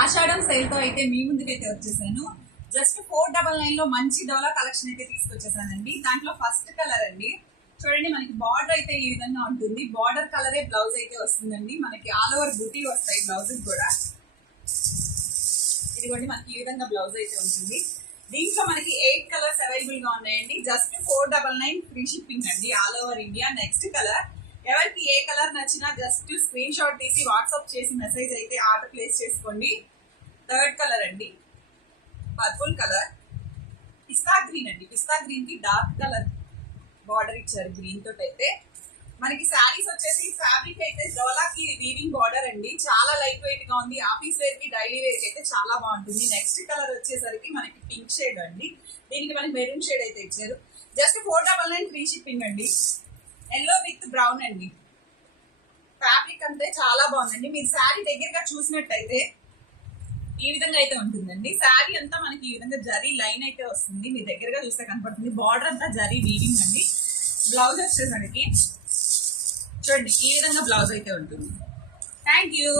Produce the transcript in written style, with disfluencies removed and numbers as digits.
ఆషాఢం sale తో అయితే మీ ముందుకైతే వచ్చేసాను. జస్ట్ 499 లో మంచి డోలా కలెక్షన్ అయితే తీసుకొచ్చేసానండి. దాంట్లో ఫస్ట్ కలర్ అండి. చూడండి, మనకి బార్డర్ అయితే ఈ విధంగా ఉంటుంది. బార్డర్ కలరే బ్లౌజ్ అయితే వస్తుందండి. మనకి ఆల్ ఓవర్ బూటీ వస్తాయి బ్లౌజ్ కూడా. ఇదిగోండి, మనకి ఈ విధంగా బ్లౌజ్ అయితే ఉంటుంది. దీంట్లో మనకి 8 కలర్స్ అవైలబుల్ గా ఉన్నాయండి. జస్ట్ 499 ఫ్రీ షిప్పింగ్ అండి all over India. Next colour, ఎవరికి ఏ కలర్ నచ్చినా జస్ట్ స్క్రీన్ షాట్ తీసి వాట్సాప్ చేసి మెసేజ్ అయితే ఆర్డర్ ప్లేస్ చేసుకోండి. థర్డ్ కలర్ అండి, పర్పుల్ కలర్. పిస్తా గ్రీన్ అండి. పిస్తా గ్రీన్ కి డార్క్ కలర్ బార్డర్ ఇచ్చారు గ్రీన్ తోటి. అయితే మనకి శారీస్ వచ్చేసి ఫ్యాబ్రిక్ అయితే డోలాకి వీవింగ్ బార్డర్ అండి. చాలా లైట్ వెయిట్ గా ఉంది. ఆఫీస్ వేర్ కి డైలీ వేర్ కి అయితే చాలా బాగుంటుంది. నెక్స్ట్ కలర్ వచ్చేసరికి మనకి పింక్ షేడ్ అండి. దీనికి మనకి మెరూన్ షేడ్ అయితే ఇచ్చారు. జస్ట్ 499 ఫ్రీ షిప్పింగ్ అండి. ఎల్లో విత్ బ్రౌన్ అండి. ఫ్యాబ్రిక్ అంతే చాలా బాగుందండి. మీరు శారీ దగ్గరగా చూసినట్టయితే ఈ విధంగా అయితే ఉంటుందండి. శారీ అంతా మనకి ఈ విధంగా జరీ లైన్ అయితే వస్తుంది. మీ దగ్గరగా చూస్తే కనపడుతుంది. బార్డర్ అంతా జరీ వీవింగ్ అండి. బ్లౌజ్ వచ్చేసరికి చూడండి ఈ విధంగా బ్లౌజ్ అయితే ఉంటుంది. Thank you.